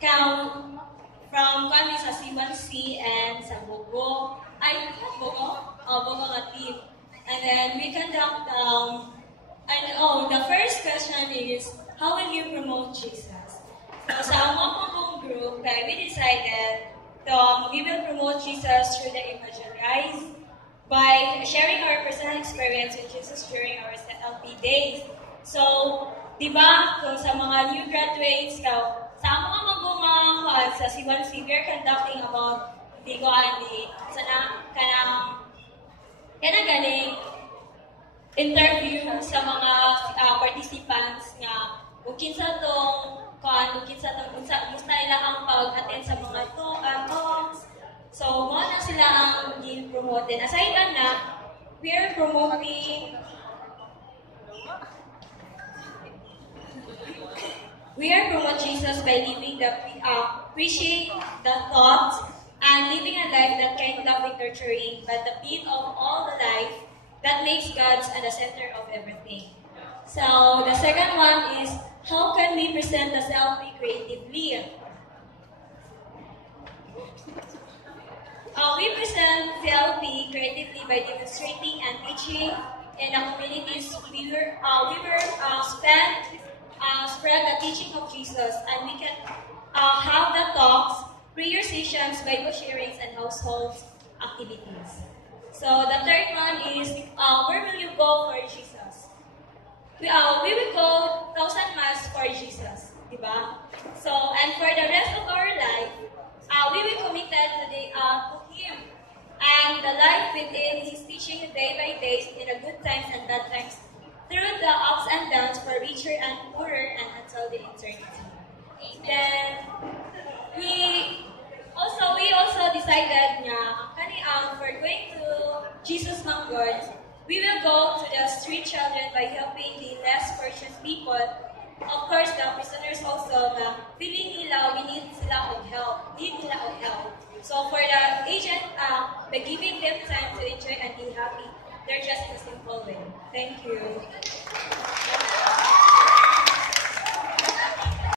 count from kami sa C1C and sa Bogo. Bogo nga team. And then we conduct, the first question is, how will you promote Jesus? So sa among group, we decided we will promote Jesus through the Evangelize by sharing our personal experience with Jesus during our LP days. So, di ba, kung sa mga new graduates, sa mga magungang sa C1C, we are conducting about galing interview sa mga participants nga kinsa tong musta nila ang pag-attend sa mga talks. So, mo na sila ang i-promote. Aside na, we are promoting Jesus by living preaching the thoughts and living a life that kind, loving, nurturing, but the beat of all the life that makes God at the center of everything. So, the second one is, how can we present the selfie creatively? We present selfie creatively by demonstrating and teaching in the communities. We spread the teaching of Jesus, and we can have the talks, prayer sessions, Bible sharings, and household activities. So the third one is, where will you go for Jesus? We will go 1,000 miles for Jesus, diba? So, and for the rest of our life, we will committed to Him and the life within His teaching day by day in the good times and bad times, through the ups and downs for richer and poorer and until the eternity. Then we also decided for going to Jesus Manggod, we will go to the street children by helping the less fortunate people. Of course, the prisoners also feeling nila need nila of help. So for the agent, by giving them time to enjoy and be happy, they're just in a simple way. Thank you.